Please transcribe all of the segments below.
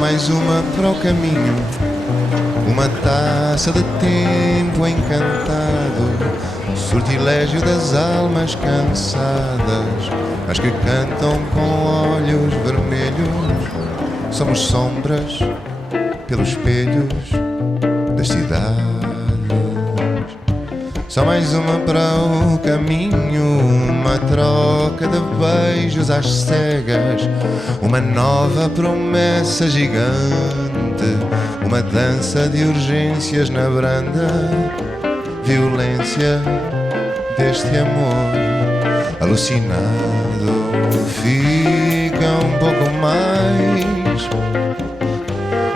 mais uma para o caminho, uma taça de tempo encantado, sortilégio das almas cansadas, as que cantam com olhos vermelhos. Somos sombras pelos espelhos das cidades. Só mais uma para o caminho, uma troca de beijos às cegas, uma nova promessa gigante, uma dança de urgências na branda violência deste amor alucinado. Fica um pouco mais,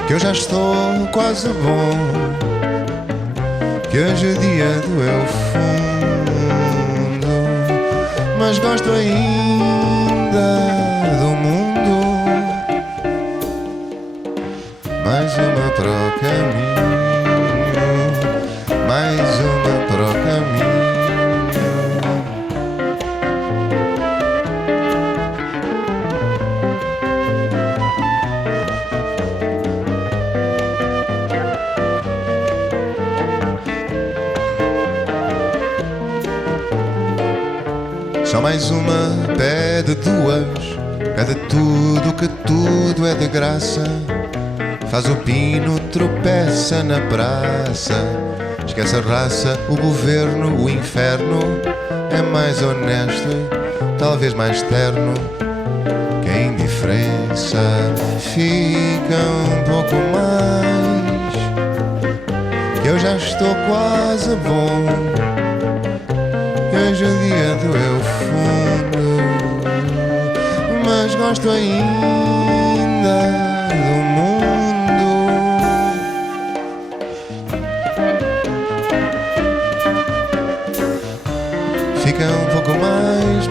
que eu já estou quase bom, que hoje o dia doeu fundo, mas gosto ainda do mundo. Mais uma para o caminho, mais uma para o caminho. Só mais uma, pede duas, pede tudo que tudo é de graça. Faz o pino, tropeça na praça, esquece a raça, o governo, o inferno. É mais honesto, talvez mais terno, que a indiferença. Fica um pouco mais, que eu já estou quase bom, que hoje o dia doeu fundo, mas gosto ainda do mundo. Fica um pouco mais,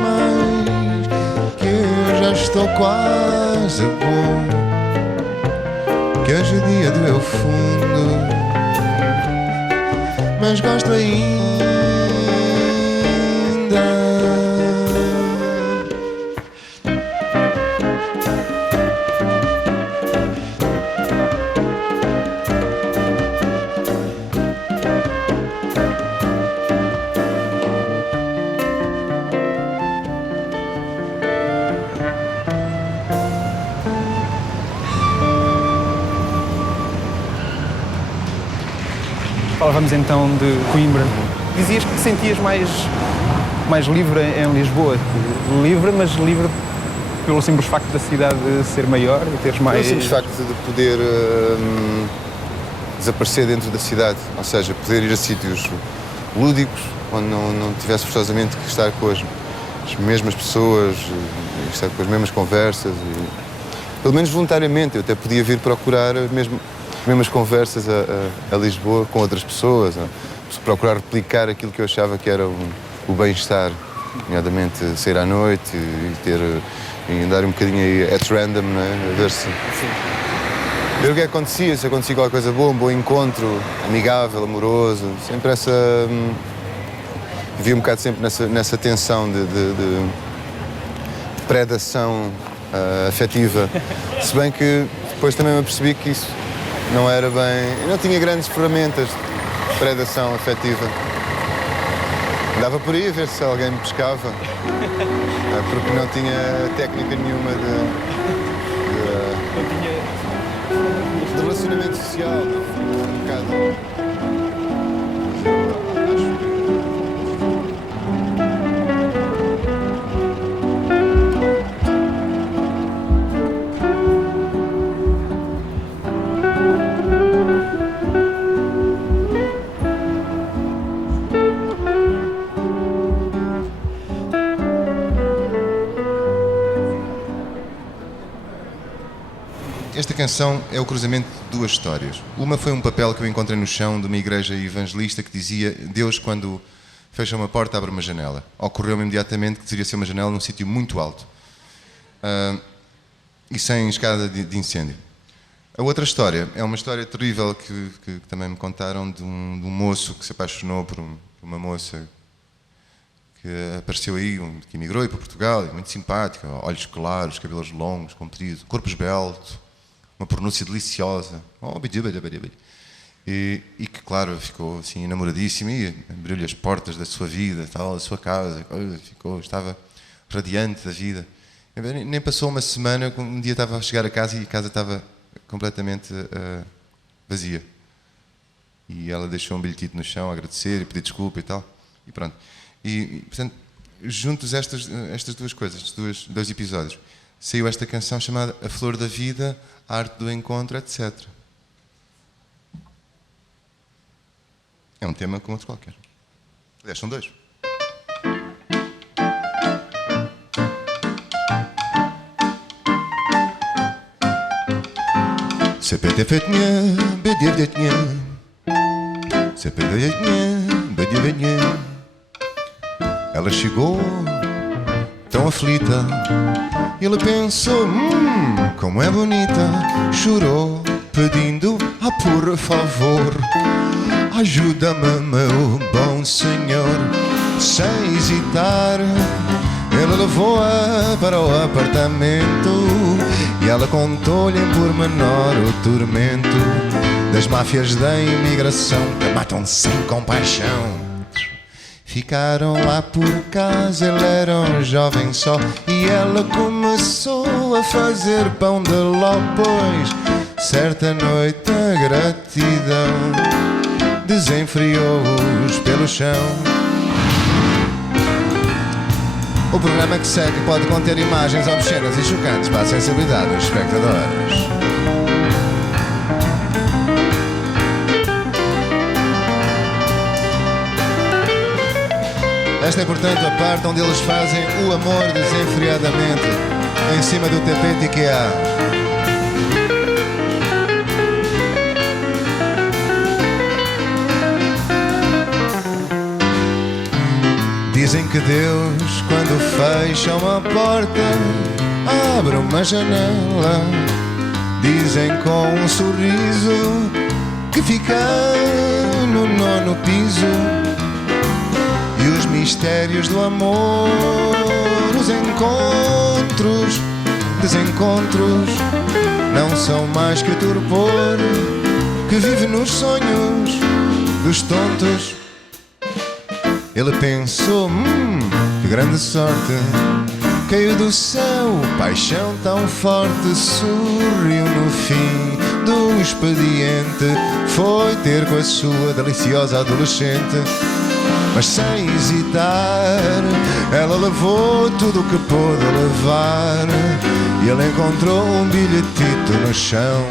que eu já estou quase bom, que hoje o dia doeu fundo, mas gosto ainda. Falávamos então de Coimbra. Dizias que te sentias mais livre em Lisboa. Livre, mas livre pelo simples facto da cidade ser maior e teres mais... Pelo simples facto de poder desaparecer dentro da cidade, ou seja, poder ir a sítios lúdicos, onde não tivesse forçosamente que estar com as mesmas pessoas, estar com as mesmas conversas. E, pelo menos voluntariamente, eu até podia vir procurar as mesmas conversas a Lisboa com outras pessoas, procurar replicar aquilo que eu achava que era o bem-estar, nomeadamente sair à noite e andar um bocadinho aí at random, né? A ver ver o que acontecia, se acontecia qualquer coisa boa, um bom encontro, amigável, amoroso, sempre essa... Vivia um bocado sempre nessa tensão de predação afetiva, se bem que depois também me apercebi que isso não era bem... Eu não tinha grandes ferramentas de predação afetiva. Andava por aí a ver se alguém me pescava, porque não tinha técnica nenhuma de relacionamento social, um bocado... Esta canção é o cruzamento de duas histórias. Uma foi um papel que eu encontrei no chão de uma igreja evangelista que dizia: Deus, quando fecha uma porta, abre uma janela. Ocorreu-me imediatamente que deveria ser uma janela num sítio muito alto e sem escada de incêndio. A outra história é uma história terrível que também me contaram de um moço que se apaixonou por uma moça que apareceu aí, que emigrou para Portugal, muito simpática, olhos claros, cabelos longos, compridos, corpo esbelto, uma pronúncia deliciosa. E que, claro, ficou assim enamoradíssimo e abriu-lhe as portas da sua vida, tal, da sua casa, estava radiante da vida. Nem passou uma semana, um dia estava a chegar a casa e a casa estava completamente vazia. E ela deixou um bilhetito no chão a agradecer e pedir desculpa e tal. E pronto. E portanto, juntos estas duas coisas, estes dois episódios, saiu esta canção chamada A Flor da Vida, a Arte do Encontro, etc. É um tema como outro qualquer. Aliás, são dois. Ela chegou tão aflita e ele pensou, como é bonita. Chorou pedindo, por favor, ajuda-me, meu bom senhor. Sem hesitar, ele levou-a para o apartamento e ela contou-lhe em pormenor o tormento das máfias da imigração que matam sem compaixão. Ficaram lá por casa, ele era um jovem só e ela começou a fazer pão de ló, pois certa noite a gratidão desenfreou-os pelo chão. O programa que segue pode conter imagens obscenas e chocantes para a sensibilidade dos espectadores. Esta é, portanto, a parte onde eles fazem o amor desenfreadamente em cima do tapete IKEA. Dizem que Deus, quando fecha uma porta, abre uma janela. Dizem com um sorriso que fica no 9º piso. E os mistérios do amor, os encontros, desencontros, não são mais que torpor que vive nos sonhos dos tontos. Ele pensou, que grande sorte, caiu do céu, paixão tão forte. Sorriu no fim do expediente, foi ter com a sua deliciosa adolescente. Mas sem hesitar, ela levou tudo o que pôde levar e ele encontrou um bilhetito no chão.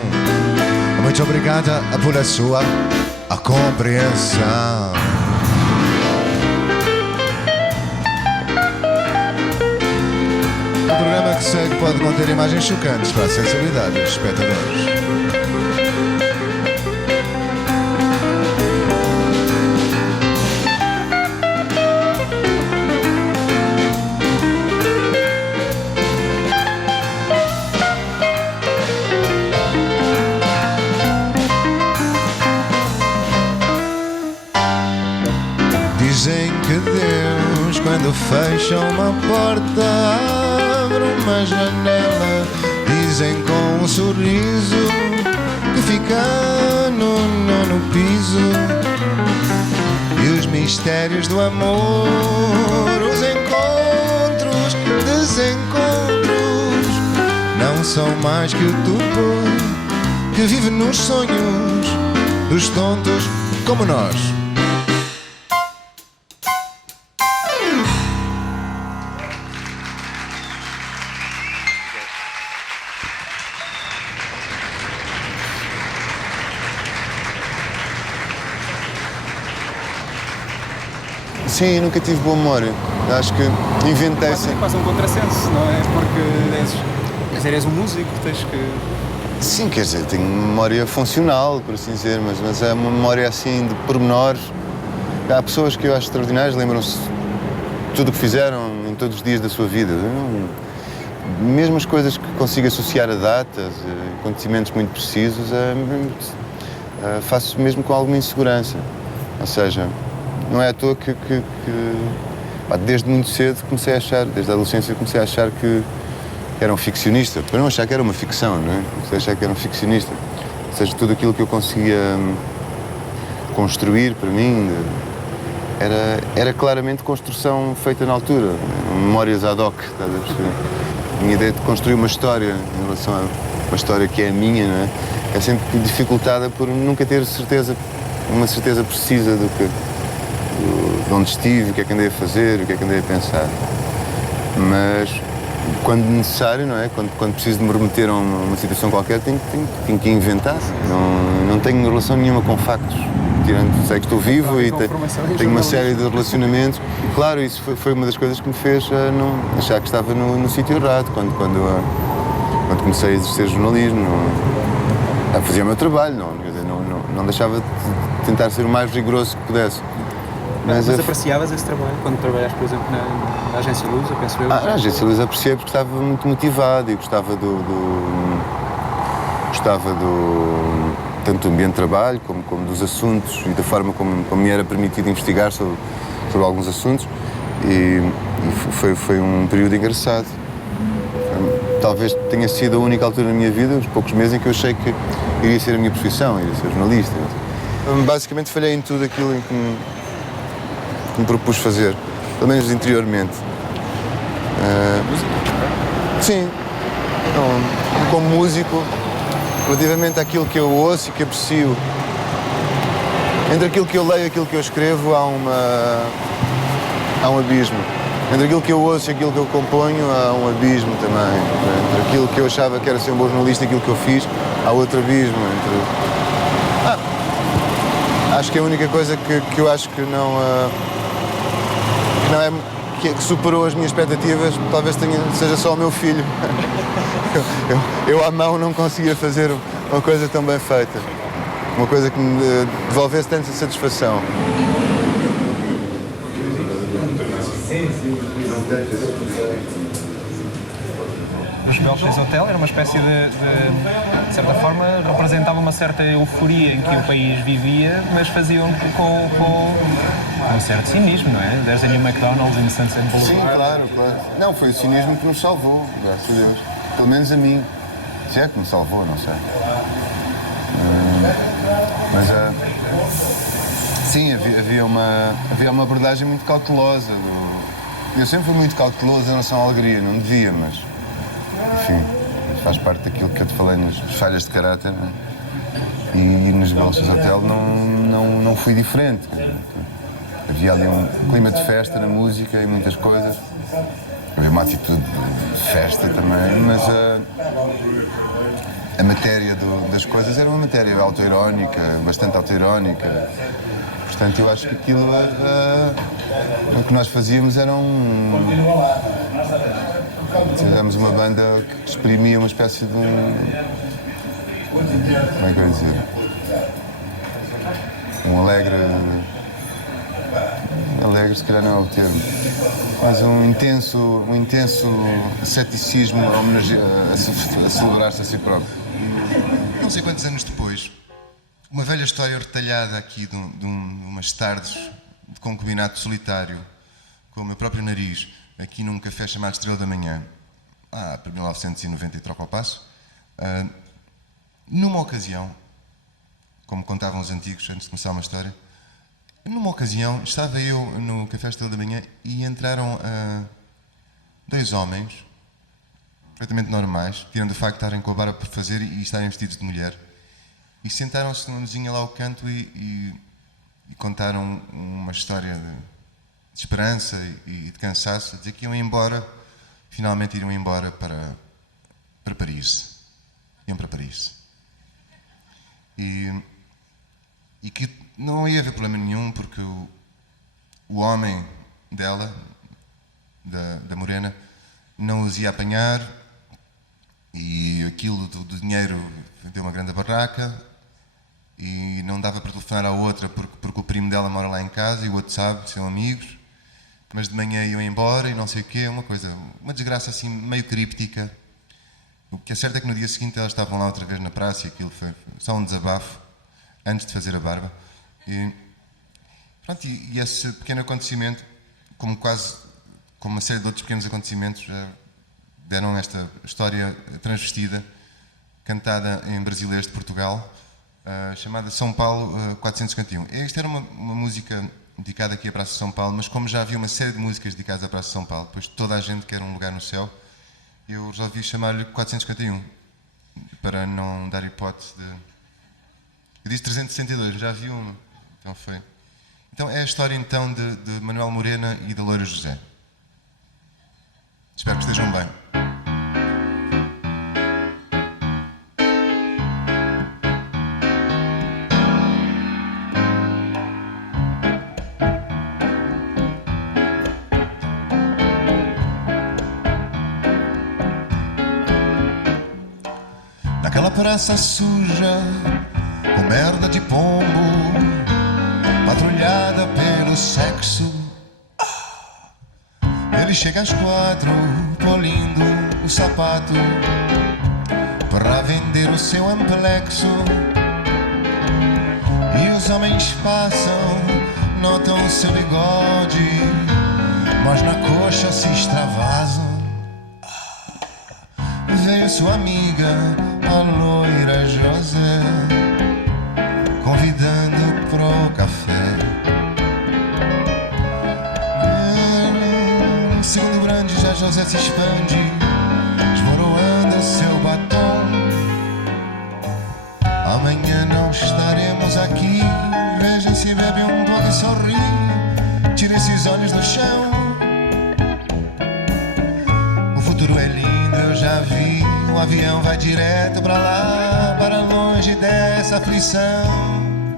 Muito obrigada por a sua compreensão. O programa que segue pode conter imagens chocantes para a sensibilidade dos espectadores. Dizem que Deus, quando fecha uma porta, abre uma janela. Dizem com um sorriso que fica no 9º piso. E os mistérios do amor, os encontros, desencontros, não são mais que o torpor que vive nos sonhos dos tontos como nós. Sim, nunca tive boa memória. Acho que inventei-se. É quase um contrassenso, não é? Porque és um músico, tens que... Sim, quer dizer, tenho memória funcional, por assim dizer, mas é uma memória assim de pormenores. Há pessoas que eu acho extraordinárias, lembram-se de tudo o que fizeram em todos os dias da sua vida. Mesmo as coisas que consigo associar a datas, a acontecimentos muito precisos, faço mesmo com alguma insegurança. Ou seja, não é à toa que desde muito cedo comecei a achar, desde a adolescência comecei a achar que era um ficcionista, para não achar que era uma ficção, não é? Para achar que era um ficcionista. Ou seja, tudo aquilo que eu conseguia construir para mim era claramente construção feita na altura, memórias ad hoc, estás a perceber? A minha ideia de construir uma história em relação a uma história que é a minha, não é? É sempre dificultada por nunca ter certeza, uma certeza precisa de onde estive, o que é que andei a fazer, o que é que andei a pensar. Mas quando necessário, não é? Quando preciso de me remeter a uma situação qualquer, tenho que inventar. Não tenho relação nenhuma com factos. Tirando, sei que estou vivo e tenho uma série de relacionamentos. Claro, isso foi uma das coisas que me fez não achar que estava no sítio errado quando comecei a exercer jornalismo. Fazia o meu trabalho, não deixava de tentar ser o mais rigoroso que pudesse. Mas apreciavas esse trabalho quando trabalhaste, por exemplo, na Agência Lusa, penso eu? Na Agência Lusa apreciei porque estava muito motivado e gostava tanto do ambiente de trabalho como dos assuntos e da forma como me era permitido investigar sobre alguns assuntos e foi um período engraçado. Talvez tenha sido a única altura na minha vida, uns poucos meses, em que eu achei que iria ser a minha profissão, iria ser jornalista. Basicamente falhei em tudo aquilo em que me propus fazer, pelo menos interiormente. Sim, como músico, relativamente àquilo que eu ouço e que aprecio, entre aquilo que eu leio e aquilo que eu escrevo há um abismo. Entre aquilo que eu ouço e aquilo que eu componho há um abismo também. Entre aquilo que eu achava que era ser um bom jornalista e aquilo que eu fiz, há outro abismo. Acho que a única coisa que eu acho que que superou as minhas expectativas, talvez seja só o meu filho. Eu à mão não conseguia fazer uma coisa tão bem feita. Uma coisa que me devolvesse tanta satisfação. Os Belchas Hotel era uma espécie de certa forma, representava uma certa euforia em que o país vivia, mas faziam com um certo cinismo, não é? There's a new McDonald's in Sunset Boulevard. Sim, claro. Não, foi o cinismo que nos salvou, graças a Deus. Pelo menos a mim. Se é que me salvou, não sei. Mas sim, havia uma abordagem muito cautelosa. Eu sempre fui muito cauteloso em relação à alegria, não devia, mas enfim, faz parte daquilo que eu te falei nas falhas de caráter, né? E nos Belchas Hotel não fui diferente. Havia ali um clima de festa na música e muitas coisas. Havia uma atitude de festa também, mas a matéria das coisas era uma matéria autoirónica, bastante autoirónica. Portanto, eu acho que aquilo o que nós fazíamos era Fizemos uma banda que exprimia uma espécie de... Como é que eu ia dizer? Um alegre, se calhar não é o termo, mas um intenso ceticismo a celebrar-se a si próprio. Não sei quantos anos depois, uma velha história retalhada aqui de umas tardes de concubinato solitário, com o meu próprio nariz, aqui num café chamado Estrela da Manhã, para 1990 e troca ao passo, numa ocasião, como contavam os antigos antes de começar uma história, numa ocasião estava eu no café Estrela da Manhã e entraram dois homens, completamente normais, tirando o facto de estarem com a barba por fazer e estarem vestidos de mulher, e sentaram-se numa mesinha lá ao canto e contaram uma história de esperança e de cansaço, dizer que iam embora, finalmente iriam embora para Paris. Iam para Paris. E que não ia haver problema nenhum, porque o homem dela, da Morena, não os ia apanhar, e aquilo do dinheiro deu uma grande barraca, e não dava para telefonar à outra porque o primo dela mora lá em casa e o outro sabe, são amigos, mas de manhã iam embora e não sei o quê, uma desgraça assim meio críptica. O que é certo é que no dia seguinte elas estavam lá outra vez na praça e aquilo foi só um desabafo antes de fazer a barba. E esse pequeno acontecimento, como uma série de outros pequenos acontecimentos, deram esta história transvestida, cantada em brasileiros de Portugal, chamada São Paulo 451. Esta era uma música dedicada aqui à Praça de São Paulo, mas como já havia uma série de músicas dedicadas à Praça de São Paulo, depois toda a gente quer um lugar no céu, eu resolvi chamar-lhe 451, para não dar hipótese de... Eu disse 362, já havia uma, então foi... Então é a história então de Manuel Morena e da Loura José. Espero que estejam bem. Naquela praça suja, com merda de pombo, patrulhada pelo sexo, ele chega às 4, polindo o sapato, pra vender o seu amplexo. E os homens passam, notam o seu bigode, mas na coxa se extravasam. Veio sua amiga, a loira José, convidando pro café. No segundo brande já José se expande, esmoroando seu batom. Amanhã não estaremos aqui, vejam se bebe um pouco e sorri, tire esses olhos do chão. O futuro é lindo, eu já vi, o avião vai direto pra lá, para longe dessa aflição.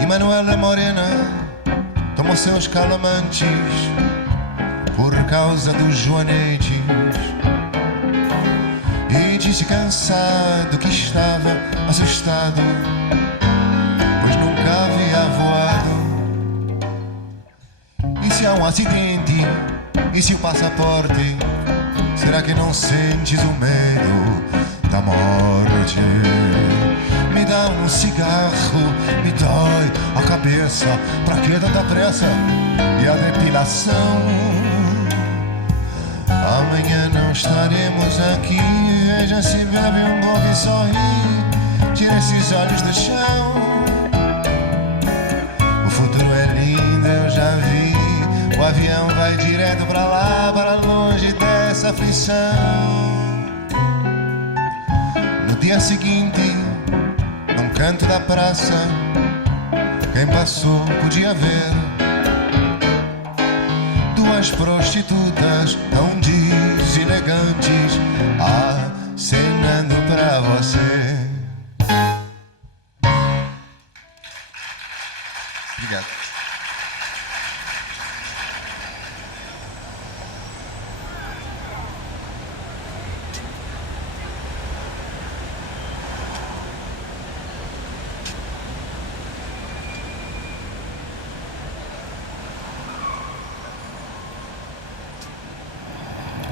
E Manuela Morena tomou seus calamantes por causa dos joanetes e disse cansado que estava assustado, pois nunca havia voado. E se há um acidente, e se o passaporte, será que não sentes o medo da morte? Me dá um cigarro, me dói a cabeça, pra que tanta pressa e a depilação? Amanhã não estaremos aqui, veja se bebe um pouco e sorri, tira esses olhos do chão. O futuro é lindo, eu já vi, o avião vai direto pra lá, para longe dessa aflição. No dia seguinte, num canto da praça, quem passou podia ver duas prostitutas tão deselegantes acenando pra você. Obrigado.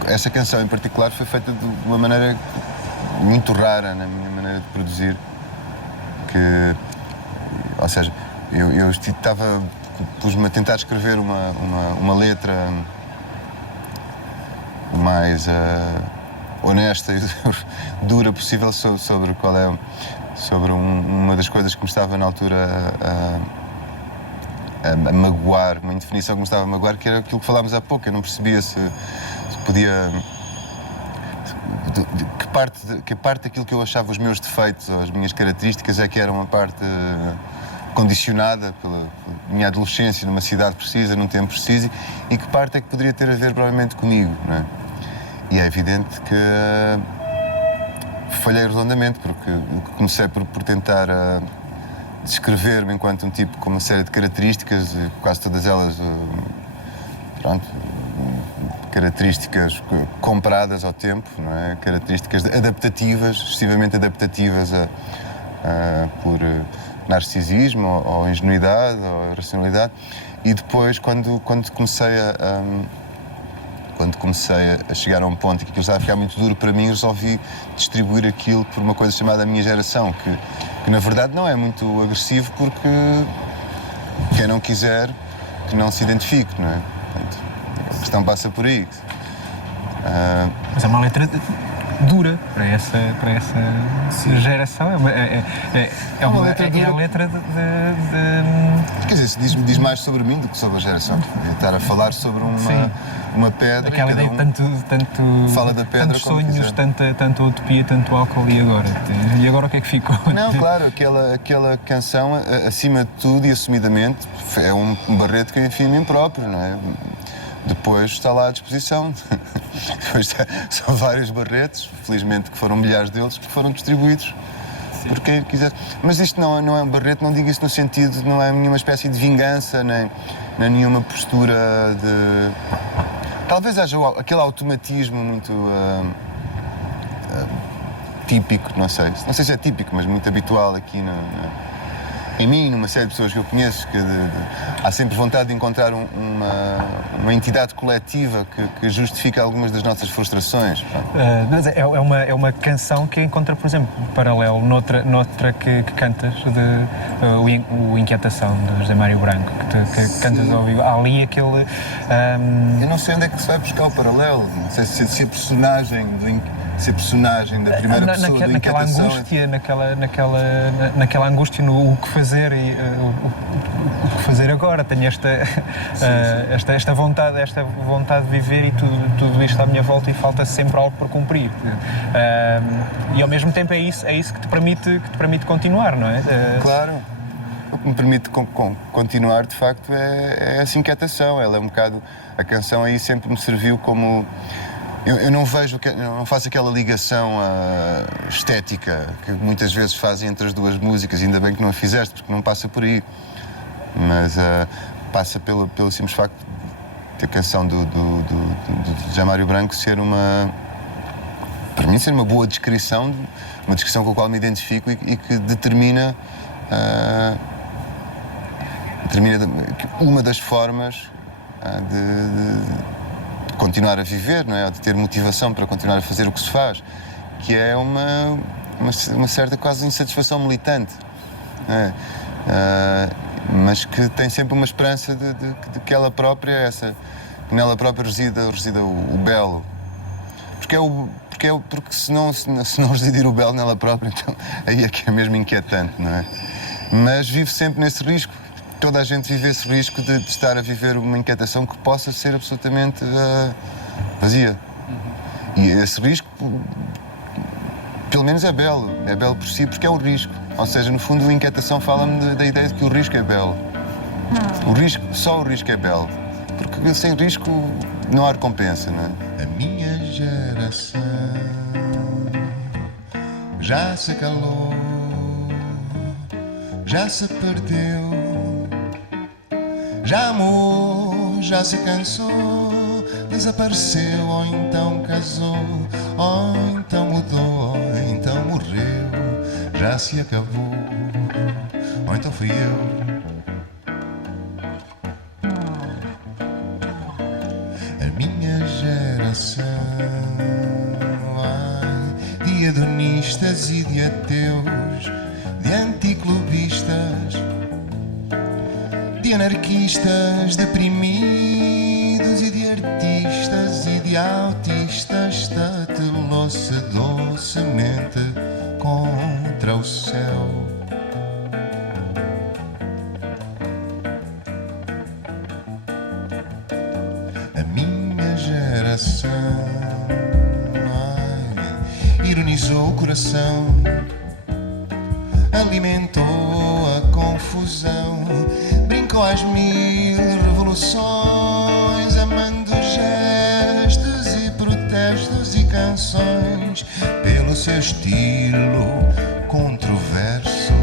Essa canção em particular foi feita de uma maneira muito rara na minha maneira de produzir, que, ou seja, eu estava, pus-me a tentar escrever uma letra o mais honesta e dura possível sobre qual é, sobre uma das coisas que me estava na altura a magoar, uma indefinição que me estava a magoar, que era aquilo que falámos há pouco. Eu não percebia se podia... Que parte daquilo que eu achava os meus defeitos ou as minhas características é que era uma parte condicionada pela minha adolescência numa cidade precisa, num tempo preciso, e que parte é que poderia ter a ver provavelmente comigo, não é? E é evidente que falhei redondamente, porque comecei por tentar descrever-me enquanto um tipo com uma série de características, quase todas elas, pronto, características compradas ao tempo, não é? Características adaptativas, excessivamente adaptativas por narcisismo, ou ingenuidade, ou irracionalidade. E depois, quando comecei a chegar a um ponto em que aquilo estava a ficar muito duro para mim, resolvi distribuir aquilo por uma coisa chamada a minha geração, que na verdade não é muito agressivo, porque quem não quiser, que não se identifique, não é? Portanto, a questão passa por aí. Mas é uma letra dura para essa geração. É uma letra dura. É a letra de... Quer dizer, diz mais sobre mim do que sobre a geração. Estar a falar sobre uma pedra. Aquela ideia de tanto fala da pedra, tantos sonhos, tanta utopia, tanto álcool e agora o que é que ficou? Não, claro, aquela canção, acima de tudo e assumidamente, é um barrete que eu enfio em mim próprio, não é? Depois está lá à disposição. Depois são vários barretes, felizmente que foram milhares deles, que foram distribuídos por quem quiser. Mas isto não é um barrete, não digo isso no sentido, não é nenhuma espécie de vingança, nem nenhuma postura de... Talvez haja aquele automatismo muito típico, não sei se é típico, mas muito habitual aqui em mim, numa série de pessoas que eu conheço, que há sempre vontade de encontrar uma entidade coletiva que justifica algumas das nossas frustrações. Mas é uma canção que encontra, por exemplo, paralelo noutra que cantas, o Inquietação, de José Mário Branco, que cantas ao vivo. Há ali aquele... Eu não sei onde é que se vai buscar o paralelo, não sei se a personagem ser personagem da primeira pessoa do Inquietação. Naquela angústia no o que fazer e o que fazer agora. Tenho esta vontade de viver e tudo isto à minha volta e falta sempre algo por cumprir. E ao mesmo tempo é isso que te permite continuar, não é? Claro. O que me permite continuar, de facto, é essa inquietação. Ela é um bocado... A canção aí sempre me serviu como... Eu não faço aquela ligação estética que muitas vezes fazem entre as duas músicas, ainda bem que não a fizeste, porque não passa por aí. Mas passa pelo simples facto de a canção do José Mário Branco ser para mim, ser uma boa descrição, uma descrição com a qual me identifico e que determina uma das formas de continuar a viver, não é? De ter motivação para continuar a fazer o que se faz, que é uma certa quase insatisfação militante, mas que tem sempre uma esperança de que ela própria que nela própria resida o belo, porque se não residir o belo nela própria, então aí é que é mesmo inquietante, não é? Mas vive sempre nesse risco. Toda a gente vive esse risco de estar a viver uma inquietação que possa ser absolutamente vazia. E esse risco, pelo menos é belo por si, porque é o risco. Ou seja, no fundo, a inquietação fala-me da ideia de que o risco é belo. Só o risco é belo. Porque sem risco não há recompensa, não é? A minha geração já se calou, já se perdeu, já amou, já se cansou, desapareceu, ou então casou, ou então mudou, ou então morreu, já se acabou, ou então fui eu. A minha geração, ai, de hedonistas e de ateus, de anticlubistas, de anarquistas deprimidos e de artistas e de autistas, estatelou-se docemente contra o céu. A minha geração, ai, ironizou o coração, alimentou a confusão, brincou às 1000 revoluções, amando gestos e protestos e canções, pelo seu estilo controverso.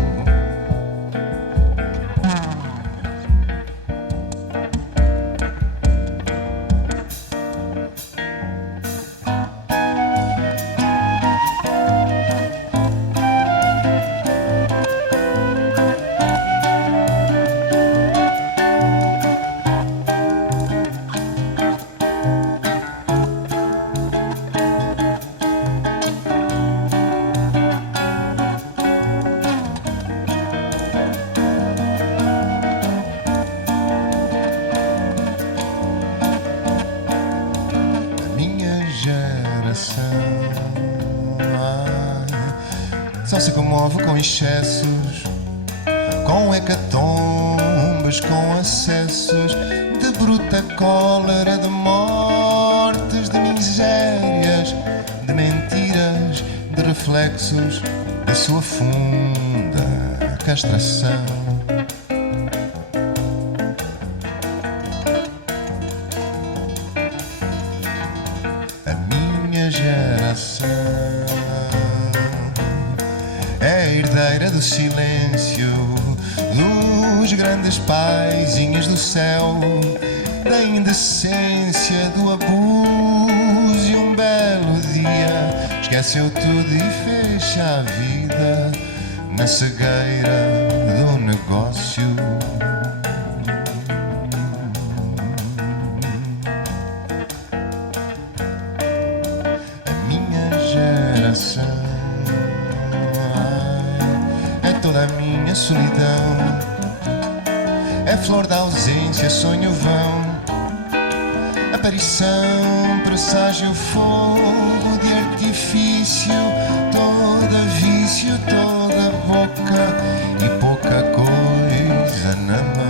com excessos, com hecatombes, com acessos de bruta cólera, de mortes, de misérias, de mentiras, de reflexos da sua funda castração. A minha geração é a herdeira do silêncio, dos grandes paizinhos do céu, da indecência, do abuso, e um belo dia esqueceu tudo e fecha a vida na cegueira do negócio. A minha geração é toda a minha solidão, é flor da ausência, sonho vão, aparição, presságio, fogo de artifício, toda vício, toda boca e pouca coisa na mão.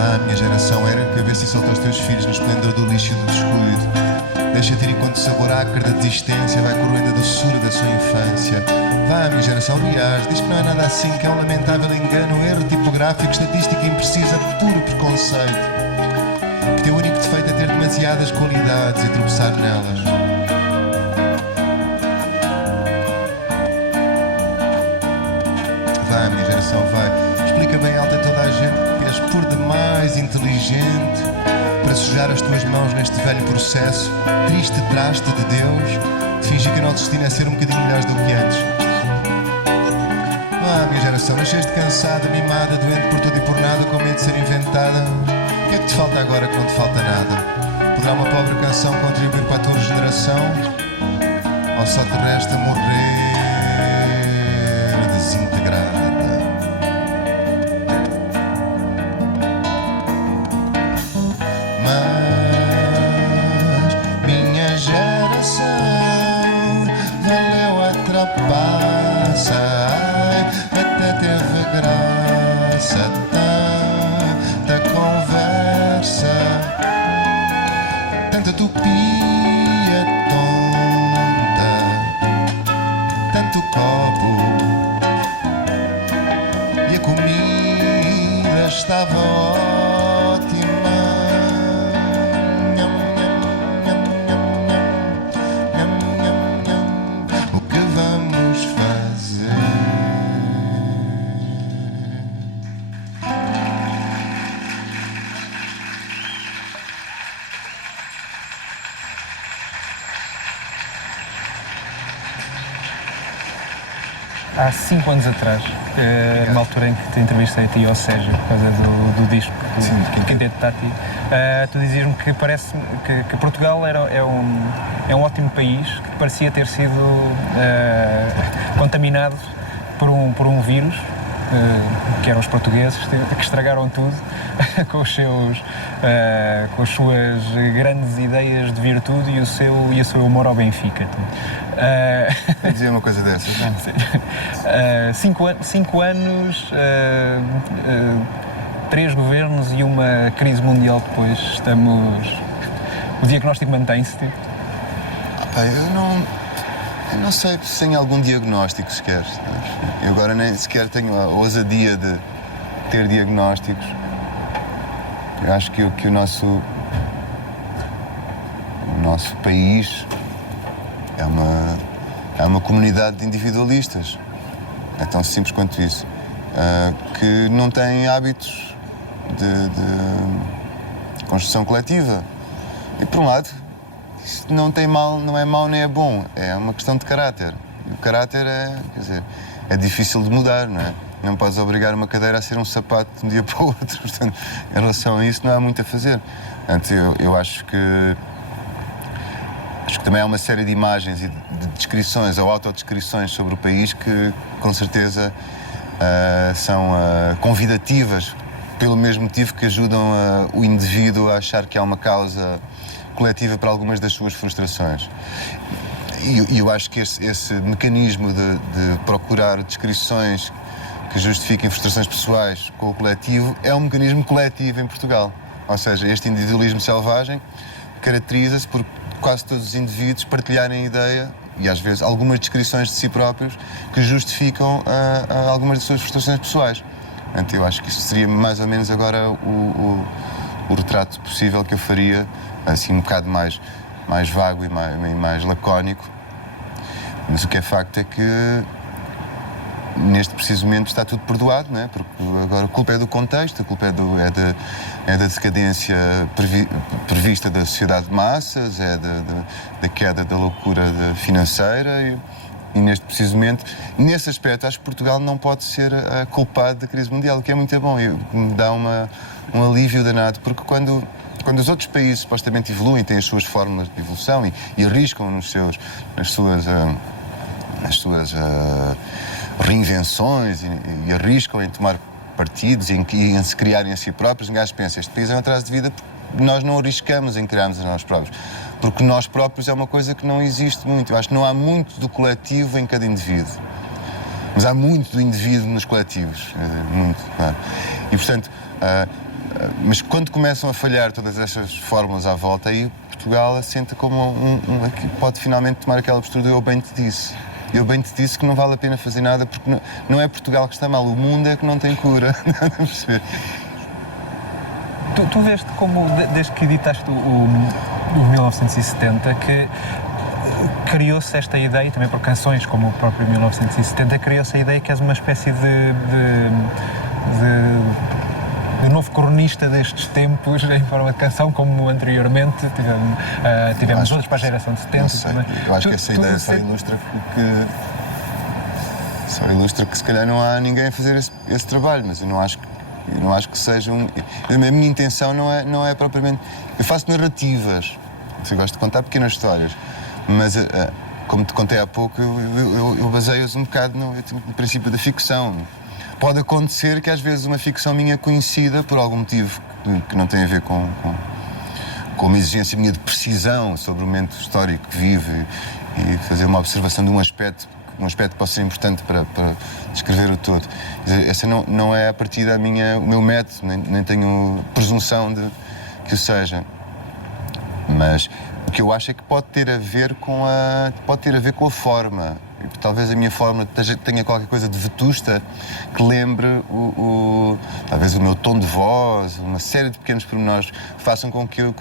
A minha geração era a cabeça e solta os teus filhos no esplendor do lixo e do descuido. Deixa-te ir enquanto o sabor acre da desistência vai corroendo a doçura da sua infância. Vá, a minha geração, aliás, diz que não é nada assim, que é um lamentável engano, um erro tipográfico, estatística imprecisa, puro preconceito. Que teu único defeito é ter demasiadas qualidades e tropeçar nelas. Vá, a minha geração, vai. Explica bem alta a toda a gente que és por demais inteligente para sujar as tuas mãos neste velho processo, triste traste de Deus, de fingir que o nosso destino é ser um bocadinho melhores do que antes. Ah, minha geração, nasceste cansada, mimada, doente por tudo e por nada, com medo de ser inventada. O que é que te falta agora que não te falta nada? Poderá uma pobre canção contribuir para a tua regeneração? Ou só te resta morrer desintegrada? Até teve graça, tanta conversa, tanta utopia tonta, tanto copo, e a comida estava ótima. O que vamos fazer? Há 5 anos atrás, numa altura em que te entrevistei a ti e ao Sérgio, por causa do disco do Quinteto Tati, tu dizias-me que parece que Portugal é um ótimo país, que parecia ter sido contaminado por um vírus, que eram os portugueses, que estragaram tudo com as suas grandes ideias de virtude e o seu amor ao Benfica. Eu dizia uma coisa dessas, não é? 5 anos, 3 governos e uma crise mundial depois, o diagnóstico mantém-se? Eu não sei se tenho algum diagnóstico sequer. Eu agora nem sequer tenho a ousadia de ter diagnósticos. Eu acho que o nosso país é uma comunidade de individualistas. É tão simples quanto isso. que não têm hábitos de construção coletiva. E por um lado, isto não é mau nem é bom, é uma questão de caráter. E o caráter é difícil de mudar, não é? Não podes obrigar uma cadeira a ser um sapato de um dia para o outro. Portanto, em relação a isso não há muito a fazer. Portanto, eu acho que também há uma série de imagens e de descrições ou autodescrições sobre o país que, com certeza, são convidativas, pelo mesmo motivo que ajudam o indivíduo a achar que há uma causa coletiva para algumas das suas frustrações. E eu acho que esse mecanismo de procurar descrições que justifiquem frustrações pessoais com o coletivo é um mecanismo coletivo em Portugal. Ou seja, este individualismo selvagem caracteriza-se por quase todos os indivíduos partilharem a ideia e às vezes algumas descrições de si próprios que justificam algumas das suas frustrações pessoais. Portanto, eu acho que isto seria mais ou menos agora o retrato possível que eu faria, assim um bocado mais vago e mais lacónico. Mas o que é facto é que neste preciso momento está tudo perdoado, não é? Porque agora a culpa é do contexto, a culpa é da decadência prevista da sociedade de massas, da queda da loucura financeira e neste preciso momento, nesse aspecto, acho que Portugal não pode ser culpado da crise mundial, o que é muito bom e me dá um alívio danado, porque quando os outros países supostamente evoluem, têm as suas fórmulas de evolução e arriscam nas suas reinvenções e arriscam em tomar partidos e em se criarem a si próprios, um gajo pensa, este país é um atraso de vida porque nós não arriscamos em criarmos a nós próprios. Porque nós próprios é uma coisa que não existe muito. Eu acho que não há muito do coletivo em cada indivíduo. Mas há muito do indivíduo nos coletivos. Muito, claro. E, portanto, mas quando começam a falhar todas estas fórmulas à volta, aí Portugal assenta como que pode finalmente tomar aquela postura de eu bem te disse. Eu bem te disse que não vale a pena fazer nada porque não é Portugal que está mal, o mundo é que não tem cura. Tu veste como, desde que editaste o 1970, que criou-se esta ideia, também por canções como o próprio 1970, criou-se a ideia que és uma espécie de novo cronista destes tempos em forma de canção, como anteriormente tivemos outros para a geração de 70 também. Eu acho que essa ideia só ilustra que se calhar não há ninguém a fazer esse trabalho, mas eu não acho que seja a minha intenção não é propriamente... Eu faço narrativas, eu gosto de contar pequenas histórias, mas como te contei há pouco, eu baseio-as um bocado no princípio da ficção. Pode acontecer que às vezes uma ficção minha conhecida, por algum motivo que não tem a ver com uma exigência minha de precisão sobre o momento histórico que vive e fazer uma observação de um aspecto que pode ser importante para descrever o todo. Essa não é a partir o meu método, nem tenho presunção de que o seja. Mas o que eu acho é que pode ter a ver com a forma. Talvez a minha forma tenha qualquer coisa de vetusta que lembre talvez o meu tom de voz, uma série de pequenos pormenores façam com que o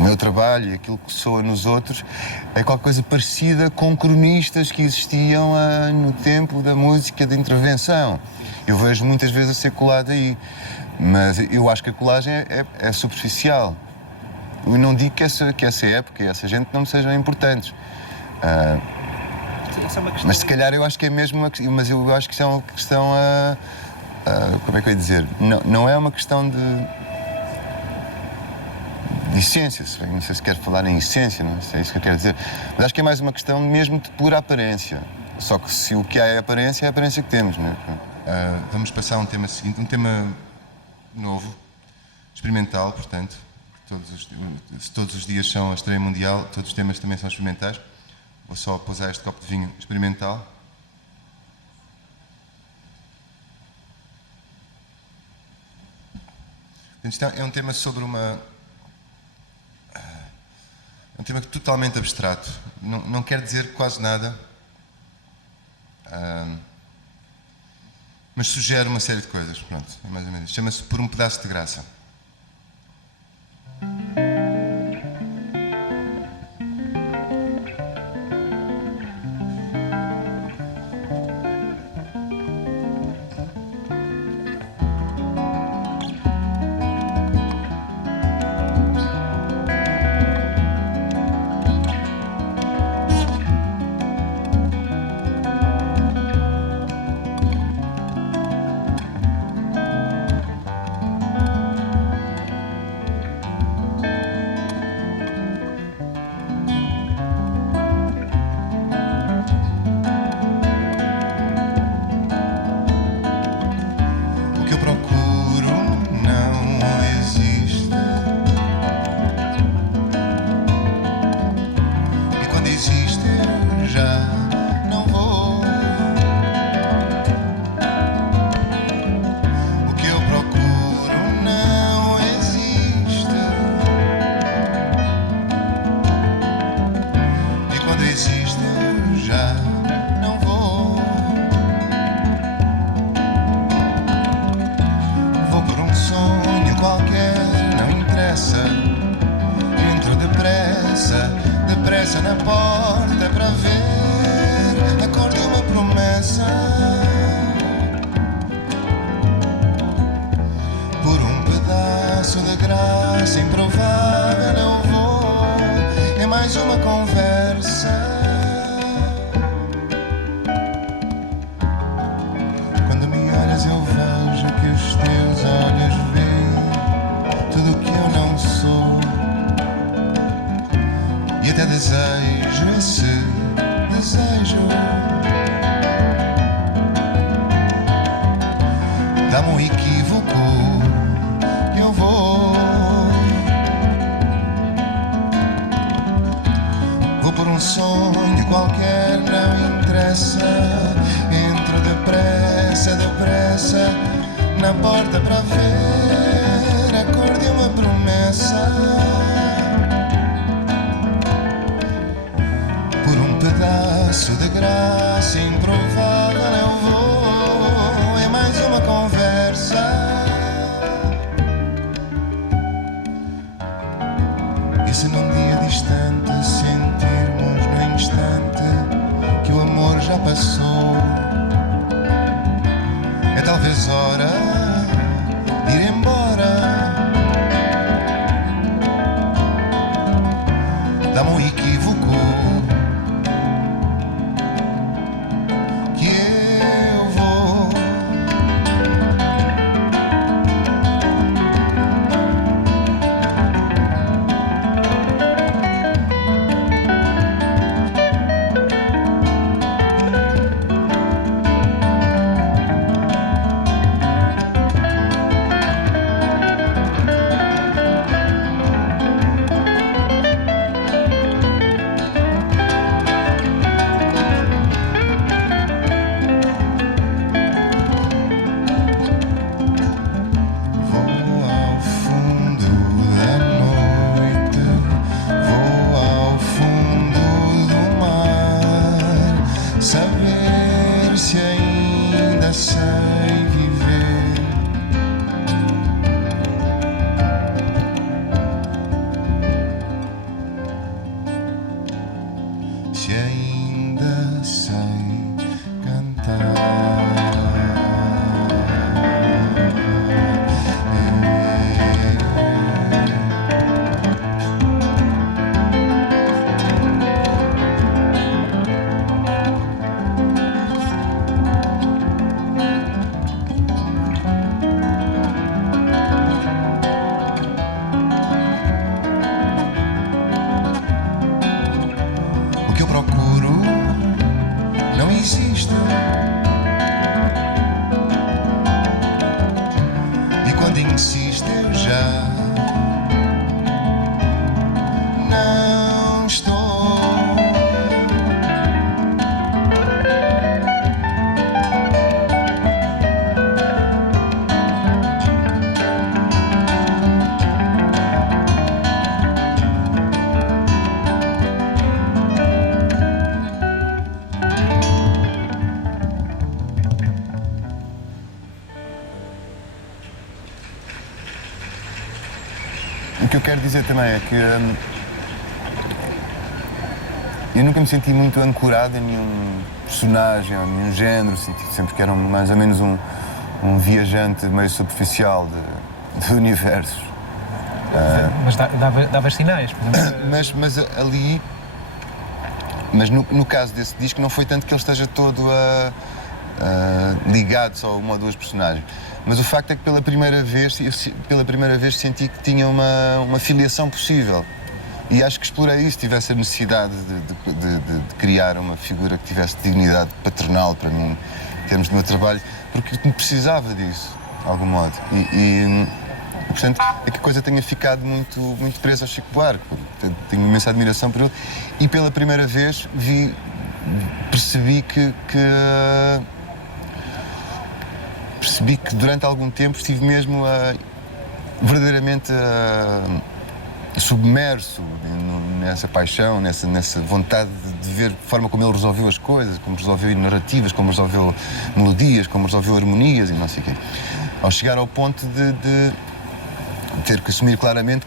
meu trabalho e aquilo que soa nos outros é qualquer coisa parecida com cronistas que existiam no tempo da música de intervenção. Eu vejo muitas vezes a ser colado aí, mas eu acho que a colagem é superficial. Eu não digo que essa época e essa gente não me sejam importantes. Mas se calhar eu acho que é mesmo mas eu acho que isso é uma questão como é que eu ia dizer? Não é uma questão de essência, não sei se quero falar em essência, não sei, é isso que eu quero dizer, mas acho que é mais uma questão mesmo de pura aparência, só que se o que há é a aparência que temos, não é? Vamos passar a um tema seguinte, um tema novo, experimental, portanto, todos os dias são a estreia mundial, todos os temas também são experimentais. Vou só pousar este copo de vinho experimental. Então, é um tema sobre é um tema totalmente abstrato. Não quer dizer quase nada, mas sugere uma série de coisas. Pronto, é mais ou menos. Chama-se Por um Pedaço de Graça. graça improvável eu vou. É mais uma conversa. Quando me olhas eu vejo que os teus olhos veem tudo o que eu não sou. E até desejo esse desejo. Dá-me um equívoco e eu vou. Vou por um sonho qualquer, não interessa. Entro depressa, depressa na porta para ver a cor de uma promessa. Por um pedaço de graça improvável eu vou. É mais uma conversa. E se num dia distante sentirmos no instante que o amor já passou, é talvez hora de ir embora. Dá-me um equívoco que eu vou. Saber se ainda sei viver. Se ainda sei cantar. O que eu procuro não existe. E quando insiste eu já não estou. O que eu quero dizer também é que eu nunca me senti muito ancorado em nenhum personagem ou nenhum género, senti sempre que era mais ou menos um viajante meio superficial de universos. Mas davas sinais, por exemplo. Mas ali, no caso desse disco, não foi tanto que ele esteja todo ligado só a uma ou duas personagens. Mas o facto é que pela primeira vez senti que tinha uma filiação possível. E acho que explorei isso, tivesse a necessidade de criar uma figura que tivesse dignidade paternal para mim, em termos do meu trabalho, porque precisava disso, de algum modo. E portanto, é que a coisa tenha ficado muito presa ao Chico Buarque. Tenho imensa admiração por ele. E pela primeira vez percebi que durante algum tempo estive mesmo verdadeiramente submerso nessa paixão, nessa vontade de ver a forma como ele resolveu as coisas, como resolveu narrativas, como resolveu melodias, como resolveu harmonias e não sei o quê. Ao chegar ao ponto de ter que assumir claramente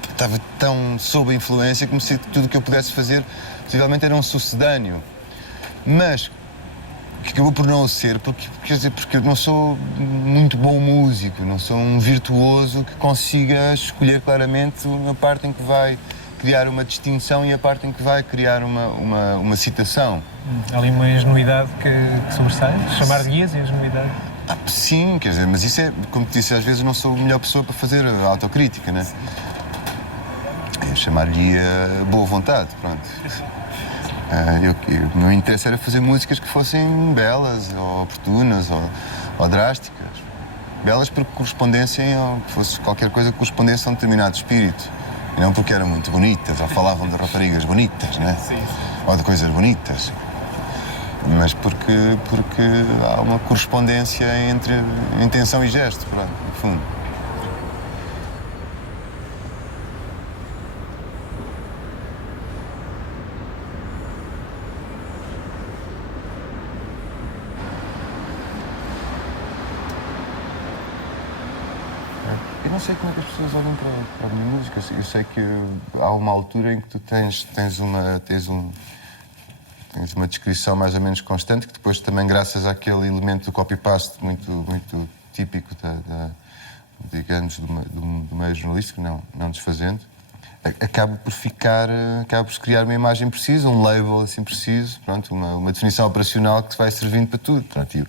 que estava tão sob a influência como se tudo o que eu pudesse fazer possivelmente era um sucedâneo. Mas que acabou por não o ser, quer dizer, porque eu não sou muito bom músico, não sou um virtuoso que consiga escolher claramente a parte em que vai criar uma distinção e a parte em que vai criar uma citação. Há ali uma ingenuidade que sobressai, chamar de guias e ingenuidade. Sim, quer dizer, mas isso é, como te disse, às vezes não sou a melhor pessoa para fazer a autocrítica, né? É chamar-lhe boa vontade, pronto. O meu interesse era fazer músicas que fossem belas, ou oportunas, ou drásticas. Belas porque correspondessem, ou que fosse qualquer coisa que correspondesse a um determinado espírito. E não porque eram muito bonitas, ou falavam de raparigas bonitas, né? Sim. Ou de coisas bonitas. Mas porque há uma correspondência entre intenção e gesto, pronto, no fundo. Eu não sei como é que as pessoas olham para a minha música. Eu sei que há uma altura em que tu tens uma descrição mais ou menos constante, que depois também, graças àquele elemento do copy-paste muito típico digamos, do meio jornalístico, não desfazendo, acaba por criar uma imagem precisa, um label assim preciso, pronto, uma definição operacional que te vai servindo para tudo. Pronto, eu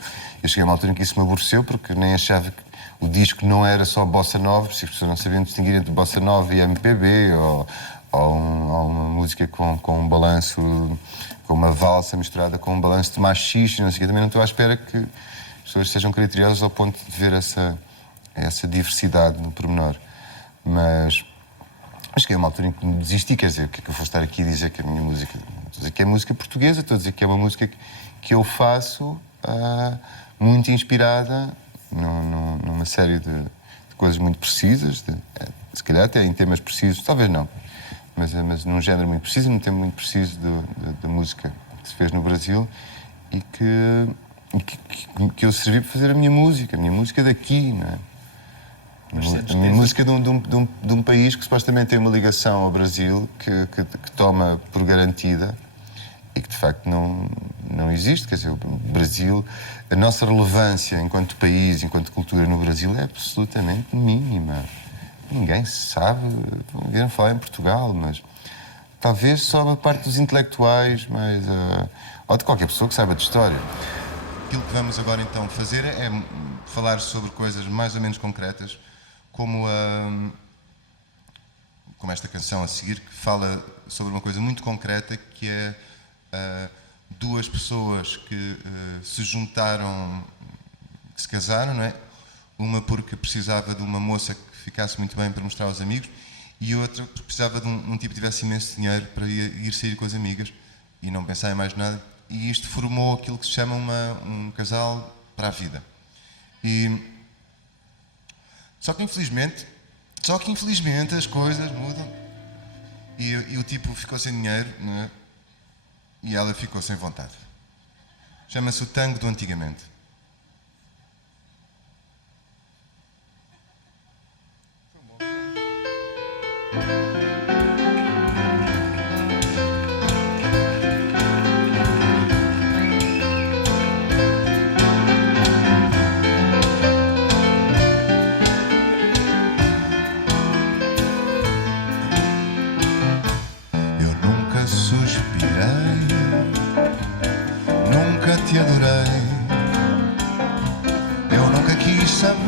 cheguei a uma altura em que isso me aborreceu, porque nem achava que o disco não era só bossa nova, porque as pessoas não sabiam distinguir entre bossa nova e MPB, ou uma música com um balanço, com uma valsa misturada com um balanço de machixe, não sei o quê. Também não estou à espera que as pessoas sejam criteriosas ao ponto de ver essa diversidade no pormenor. Mas cheguei a uma altura em que me desisti, quer dizer, o que é que eu vou estar aqui a dizer que a minha música... Estou a dizer que é música portuguesa, estou a dizer que é uma música que eu faço muito inspirada numa série de coisas muito precisas, se calhar até em temas precisos, talvez não, mas num género muito preciso, num tema muito preciso da música que se fez no Brasil e que eu servi para fazer a minha música daqui, não é? A minha música de um país que supostamente tem uma ligação ao Brasil que toma por garantida e que de facto não existe. Quer dizer, o Brasil, a nossa relevância enquanto país, enquanto cultura no Brasil é absolutamente mínima. Ninguém sabe, vieram falar em Portugal, mas talvez só a parte dos intelectuais, ou de qualquer pessoa que saiba de história. Aquilo que vamos agora então fazer é falar sobre coisas mais ou menos concretas, como esta canção a seguir, que fala sobre uma coisa muito concreta, que é duas pessoas que se juntaram, que se casaram, não é? Uma porque precisava de uma moça que ficasse muito bem para mostrar aos amigos, e outra porque precisava de um tipo que tivesse imenso dinheiro para ir sair com as amigas e não pensar em mais nada. E isto formou aquilo que se chama um casal para a vida. Só que infelizmente as coisas mudam e o tipo ficou sem dinheiro, não é? E ela ficou sem vontade. Chama-se o tango do antigamente. Te adorei, eu nunca quis saber,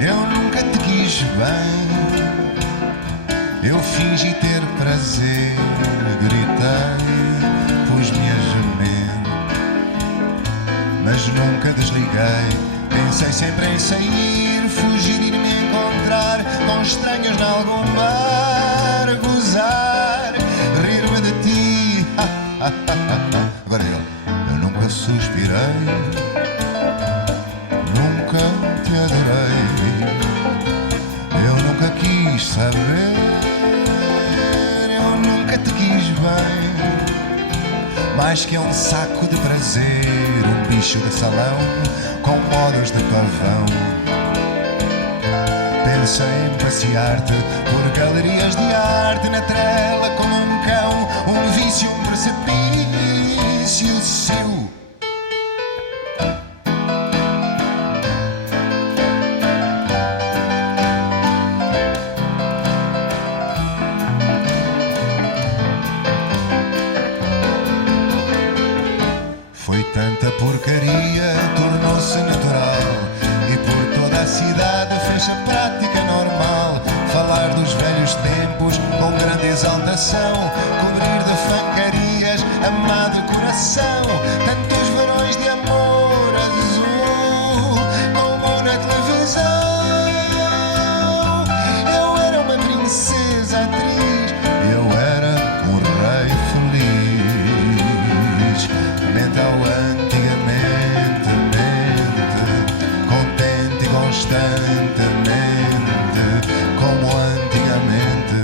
eu nunca te quis bem, eu fingi ter prazer, gritei, pus-me a gemer, mas nunca desliguei, pensei sempre em sair, fugir e me encontrar com estranhos em algum bar, gozar, rir-me de ti. Agora eu nunca suspirei, nunca te adorei, eu nunca quis saber, eu nunca te quis bem, mais que um saco de prazer, um bicho de salão com modos de pavão. Pensei em passear-te por galerias de arte, na trela como um cão, um vício, um precipício. coração, cobrir de fancarias amado coração. Tantos verões de amor azul, como na televisão. Eu era uma princesa atriz, eu era um rei feliz. Mente ao antigamente, mente, contente e constantemente, como antigamente.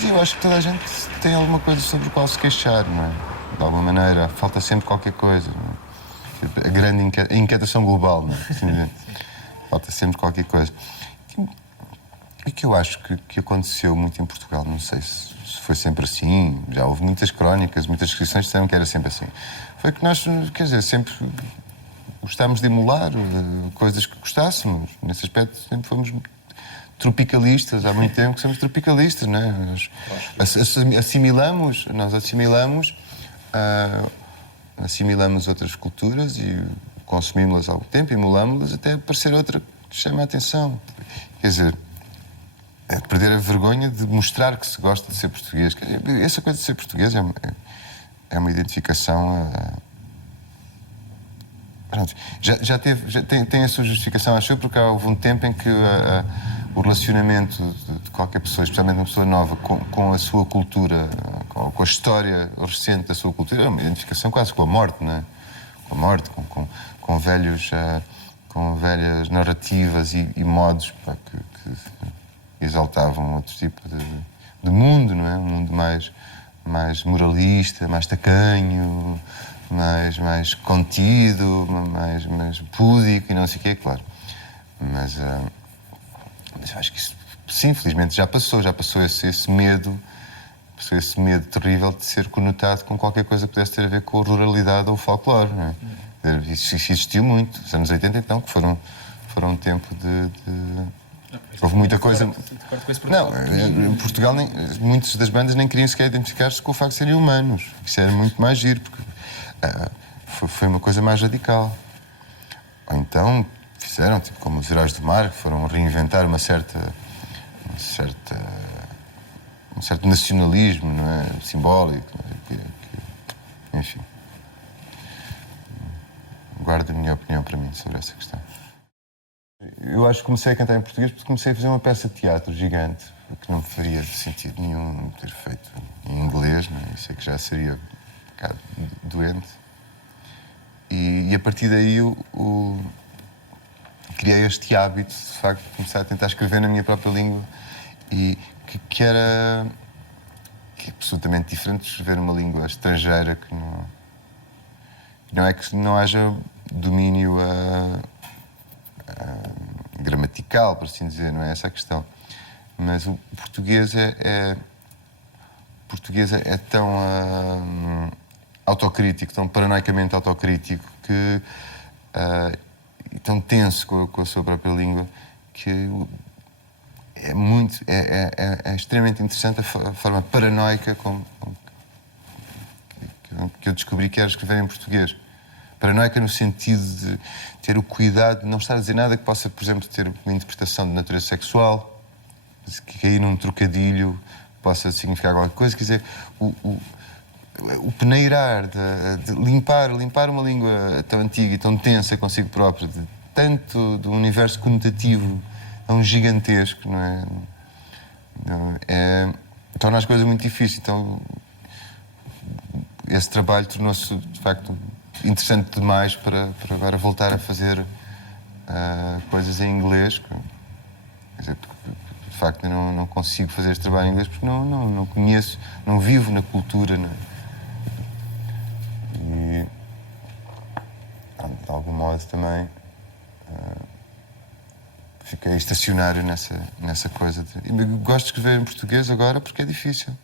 Eu acho que toda a gente tem alguma coisa sobre o qual se queixar, não é? De alguma maneira, falta sempre qualquer coisa. Não é? A grande inquietação global, não é? Assim dizer. Falta sempre qualquer coisa. E que eu acho que aconteceu muito em Portugal, não sei se foi sempre assim, já houve muitas crónicas, muitas descrições que disseram que era sempre assim. Foi que nós, quer dizer, sempre gostámos de emular coisas que gostássemos. Nesse aspecto sempre fomos tropicalistas, há muito tempo que somos tropicalistas, não é? Nós assimilamos outras culturas e consumimos-las há algum tempo, emulamos-las até parecer outra que chama a atenção. Quer dizer, é perder a vergonha de mostrar que se gosta de ser português. Essa coisa de ser português é uma identificação. Pronto, tem a sua justificação, acho eu, porque houve um tempo em que o relacionamento de qualquer pessoa, especialmente uma pessoa nova, com a sua cultura, com a história recente da sua cultura, é uma identificação quase com a morte, não é? Com a morte, com velhas narrativas e modos que exaltavam outro tipo de mundo, não é? Um mundo mais moralista, mais tacanho, mais contido, mais púdico e não sei o quê, claro. Mas eu acho que isso, sim, felizmente já passou esse medo terrível de ser conotado com qualquer coisa que pudesse ter a ver com a ruralidade ou o folclore, não é? Isso existiu muito, os anos 80 então, que foram um tempo de houve muita coisa. Não, em Portugal muitas das bandas nem queriam sequer identificar-se com o facto de serem humanos. Isso era muito mais giro, porque foi uma coisa mais radical. Ou então fizeram, tipo como os Heróis do Mar, que foram reinventar um certo nacionalismo, não é? Simbólico, enfim. Guardo a minha opinião para mim sobre essa questão. Eu acho que comecei a cantar em português porque comecei a fazer uma peça de teatro gigante, que não me faria sentido nenhum ter feito em inglês, não é? Isso é que já seria um bocado doente. E a partir daí eu criei este hábito, de facto, de começar a tentar escrever na minha própria língua e que é absolutamente diferente de escrever numa língua estrangeira que não é que não haja domínio gramatical, por assim dizer, não é essa a questão. Mas o português é tão autocrítico, tão paranoicamente autocrítico e tão tenso com a sua própria língua que é extremamente interessante a forma paranoica que eu descobri que era escrever em português. Paranoica no sentido de ter o cuidado de não estar a dizer nada que possa, por exemplo, ter uma interpretação de natureza sexual, que cair num trocadilho possa significar qualquer coisa. Quer dizer, o peneirar, de limpar uma língua tão antiga e tão tensa consigo própria, de tanto do universo conotativo tão gigantesco, não é? Torna as coisas muito difíceis. Então, esse trabalho tornou-se, de facto, interessante demais para agora voltar a fazer coisas em inglês. Quer dizer, porque, de facto, eu não consigo fazer este trabalho em inglês porque não conheço, não vivo na cultura, não é? E, de algum modo, também fiquei estacionário nessa coisa. Gosto de escrever em português agora porque é difícil.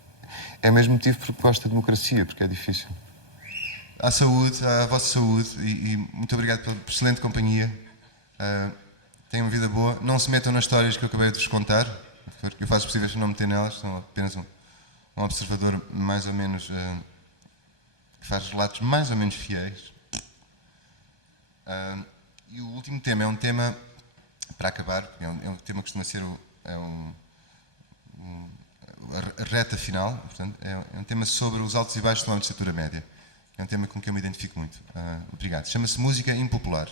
É o mesmo motivo porque gosto da democracia, porque é difícil. À saúde, à vossa saúde e muito obrigado pela excelente companhia. Tenham uma vida boa. Não se metam nas histórias que eu acabei de vos contar, porque eu faço possível não meter nelas, sou apenas um observador mais ou menos que faz relatos mais ou menos fiéis. E o último tema é um tema, para acabar, é um tema que costuma ser a reta final, portanto, é um tema sobre os altos e baixos do homem de estatura média. É um tema com que eu me identifico muito. Obrigado. Chama-se Música Impopular.